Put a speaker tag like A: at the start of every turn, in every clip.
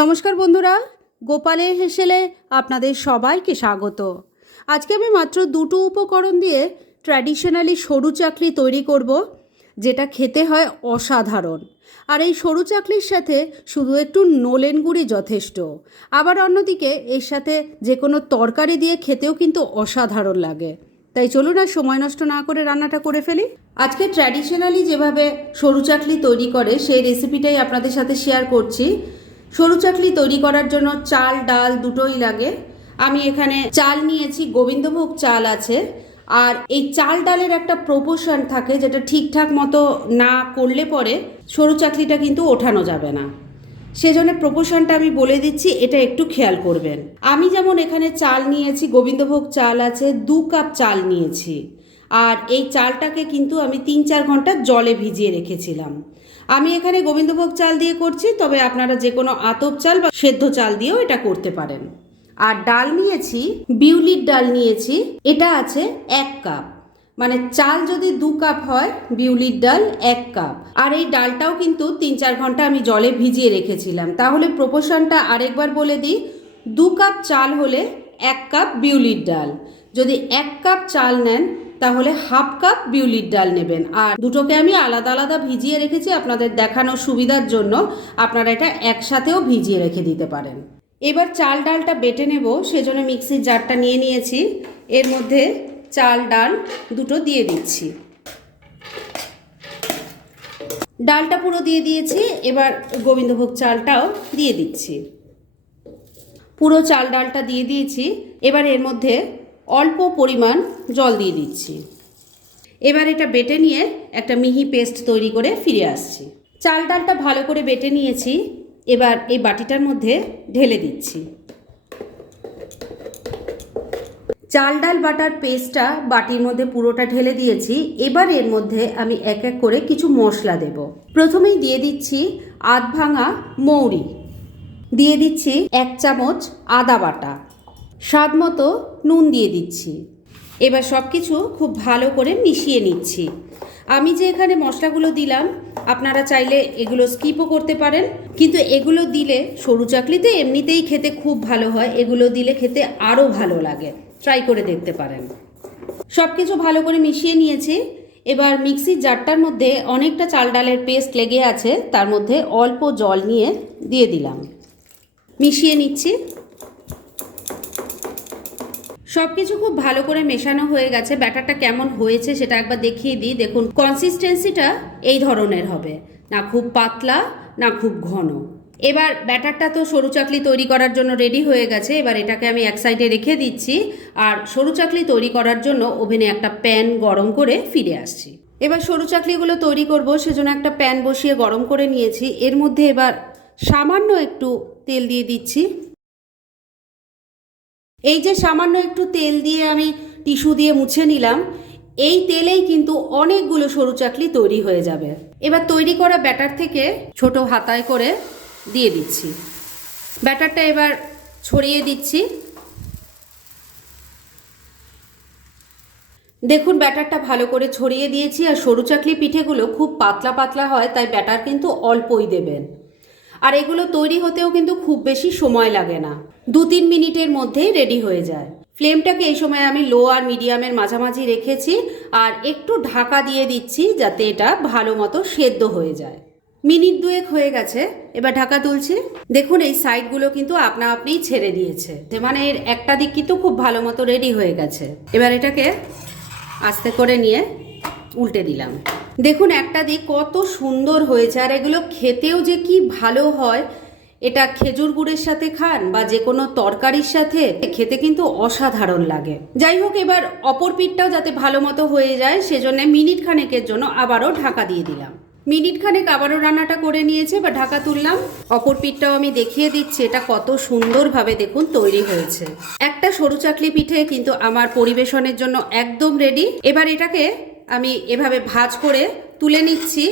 A: নমস্কার বন্ধুরা গোপালের হেসেলে আপনাদের সবাইকে স্বাগত। আজকে আমি মাত্র দুটো উপকরণ দিয়ে ট্র্যাডিশনালি সরু চাকলি তৈরি করব, যেটা খেতে হয় অসাধারণ। আর এই সরু চাকলির সাথে শুধু একটু নোলেন গুঁড়ি যথেষ্ট। আবার অন্যদিকে এর সাথে যে কোনো তরকারি দিয়ে খেতেও কিন্তু অসাধারণ লাগে। তাই চলুন আর সময় নষ্ট না করে রান্নাটা করে ফেলি। আজকে ট্র্যাডিশনালি যেভাবে সরু চাকলি তৈরি করে, সেই রেসিপিটাই আপনাদের সাথে শেয়ার করছি। সরু চাটলি তৈরি করার জন্য চাল, ডাল দুটোই লাগে। আমি এখানে চাল নিয়েছি, গোবিন্দভোগ চাল আছে। আর এই চাল, ডালের একটা প্রপোর্শন থাকে যেটা ঠিকঠাক মতো না করলে পরে সরু চাকলিটা কিন্তু ওঠানো যাবে না। সেজন্য প্রপোর্শনটা আমি বলে দিচ্ছি, এটা একটু খেয়াল করবেন। আমি যেমন এখানে চাল নিয়েছি, গোবিন্দভোগ চাল আছে, দু কাপ চাল নিয়েছি। আর এই চালটাকে কিন্তু আমি তিন চার ঘণ্টা জলে ভিজিয়ে রেখেছিলাম। আমি এখানে গোবিন্দভোগ চাল দিয়ে করছি, তবে আপনারা যে কোনো আতপ চাল বা সেদ্ধ চাল দিয়েও এটা করতে পারেন। আর ডাল নিয়েছি, বিউলির ডাল নিয়েছি, এটা আছে এক কাপ। মানে চাল যদি দু কাপ হয়, বিউলির ডাল এক কাপ। আর এই ডালটাও কিন্তু তিন চার ঘণ্টা আমি জলে ভিজিয়ে রেখেছিলাম। তাহলে প্রপোর্শনটা আরেকবার বলে দিই, দু কাপ চাল হলে এক কাপ বিউলির ডাল। যদি এক কাপ চাল নেন তাহলে হাফ কাপ বিউলির ডাল নেবেন। আর দুটোকে আমি আলাদা আলাদা ভিজিয়ে রেখেছি আপনাদের দেখানোর সুবিধার জন্য। আপনারা এটা একসাথেও ভিজিয়ে রেখে দিতে পারেন। এবার চাল ডালটা বেটে নেব, সেজন্য মিক্সির জারটা নিয়ে নিয়েছি। এর মধ্যে চাল, ডাল দুটো দিয়ে দিচ্ছি। ডালটা পুরো দিয়ে দিয়েছি, এবার গোবিন্দভোগ চালটাও দিয়ে দিচ্ছি। পুরো চাল ডালটা দিয়ে দিয়েছি। এবার এর মধ্যে অল্প পরিমাণ জল দিয়ে দিচ্ছি। এবার এটা বেটে নিয়ে একটা মিহি পেস্ট তৈরি করে ফিরে আসছি। চাল ডালটা ভালো করে বেটে নিয়েছি। এবার এই বাটিটার মধ্যে ঢেলে দিচ্ছি। চাল ডাল বাটার পেস্টটা বাটির মধ্যে পুরোটা ঢেলে দিয়েছি। এবার এর মধ্যে আমি এক এক করে কিছু মশলা দেব। প্রথমেই দিয়ে দিচ্ছি আধ ভাঙা মৌরি। দিয়ে দিচ্ছি এক চামচ আদা বাটা। স্বাদ মতো নুন দিয়ে দিচ্ছি। এবার সব কিছু খুব ভালো করে মিশিয়ে নিচ্ছি। আমি যে এখানে মশলাগুলো দিলাম, আপনারা চাইলে এগুলো স্কিপও করতে পারেন। কিন্তু এগুলো দিলে সরু চাকলিতে এমনিতেই খেতে খুব ভালো হয়। এগুলো দিলে খেতে আরও ভালো লাগে। ট্রাই করে দেখতে পারেন। সব কিছু ভালো করে মিশিয়ে নিয়েছি। এবার মিক্সির জারটার মধ্যে অনেকটা চাল ডালের পেস্ট লেগে আছে, তার মধ্যে অল্প জল নিয়ে দিয়ে দিলাম। মিশিয়ে নিচ্ছি। সব কিছু খুব ভালো করে মেশানো হয়ে গেছে। ব্যাটারটা কেমন হয়েছে সেটা একবার দেখিয়ে দিই। দেখুন কনসিস্টেন্সিটা এই ধরনের হবে। না খুব পাতলা, না খুব ঘন। এবার ব্যাটারটা তো সরু চাকলি তৈরি করার জন্য রেডি হয়ে গেছে। এবার এটাকে আমি এক সাইডে রেখে দিচ্ছি। আর সরু চাকলি তৈরি করার জন্য ওভেনে একটা প্যান গরম করে ফিরে আসছি। এবার সরু চাকলিগুলো তৈরি করব। সেজন্য একটা প্যান বসিয়ে গরম করে নিয়েছি। এর মধ্যে এবার সামান্য একটু তেল দিয়ে দিচ্ছি। এই যে সামান্য একটু তেল দিয়ে আমি টিস্যু দিয়ে মুছে নিলাম, এই তেলেই কিন্তু অনেকগুলো সরু চাকলি তৈরি হয়ে যাবে। এবার তৈরি করা ব্যাটার থেকে ছোট হাতায় করে দিয়ে দিচ্ছি। ব্যাটারটা এবার ছড়িয়ে দিচ্ছি। দেখুন, ব্যাটারটা ভালো করে ছড়িয়ে দিয়েছি আর সরু চাকলি পিঠেগুলো খুব পাতলা পাতলা হয়, তাই ব্যাটার কিন্তু অল্পই দেবেন। আর এগুলো তৈরি হতেও কিন্তু খুব বেশি সময় লাগে না। দু তিন মিনিটের মধ্যেই রেডি হয়ে যায়। ফ্লেমটাকে এই সময় আমি লো আর মিডিয়ামের মাঝামাঝি রেখেছি আর একটু ঢাকা দিয়ে দিচ্ছি যাতে এটা ভালো মতো সেদ্ধ হয়ে যায়। মিনিট দুয়েক হয়ে গেছে, এবার ঢাকা তুলছি। দেখুন, এই সাইডগুলো কিন্তু আপনা আপনিই ছেড়ে দিয়েছে। মানে এর একটা দিক কিন্তু খুব ভালো মতো রেডি হয়ে গেছে। এবার এটাকে আস্তে করে নিয়ে উল্টে দিলাম। দেখুন, একটা দিক কত সুন্দর হয়েছে, আর এগুলো খেতেও যে কি ভালো হয়, এটা খেজুর গুড়ের সাথে খান বা যে কোনো তরকারির সাথে, খেতে কিন্তু অসাধারণ লাগে। যাই হোক, এবার অপর পিঠটাও যাতে ভালো মতো হয়ে যায়, সেজন্য মিনিট খানেকের জন্য আবারও ঢাকা দিয়ে দিলাম। মিনিট খানেক আবারও রান্নাটা করে নিয়েছে বা ঢাকা তুললাম। অপর পিঠটাও আমি দেখিয়ে দিচ্ছি, এটা কত সুন্দরভাবে দেখুন তৈরি হয়েছে। একটা সরু চাকলি পিঠে কিন্তু আমার পরিবেশনের জন্য একদম রেডি এবার এটাকে আমি এভাবে ভাজ করে তুলে নিচ্ছি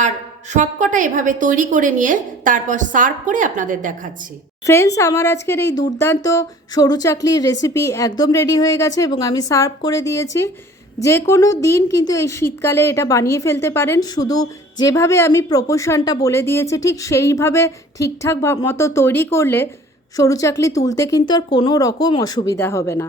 A: আর সবকটা এভাবে তৈরি করে নিয়ে তারপর সার্ভ করে আপনাদের দেখাচ্ছি। ফ্রেন্ডস আমার আজকের এই দুর্দান্ত সরু চাকলির রেসিপি একদম রেডি হয়ে গেছে এবং আমি সার্ভ করে দিয়েছি। যে কোনো দিন কিন্তু এই শীতকালে এটা বানিয়ে ফেলতে পারেন। শুধু যেভাবে আমি প্রপোশনটা বলে দিয়েছি, ঠিক সেইভাবে ঠিকঠাক মতো তৈরি করলে সরু চাকলি তুলতে কিন্তু আর কোনো রকম অসুবিধা হবে না।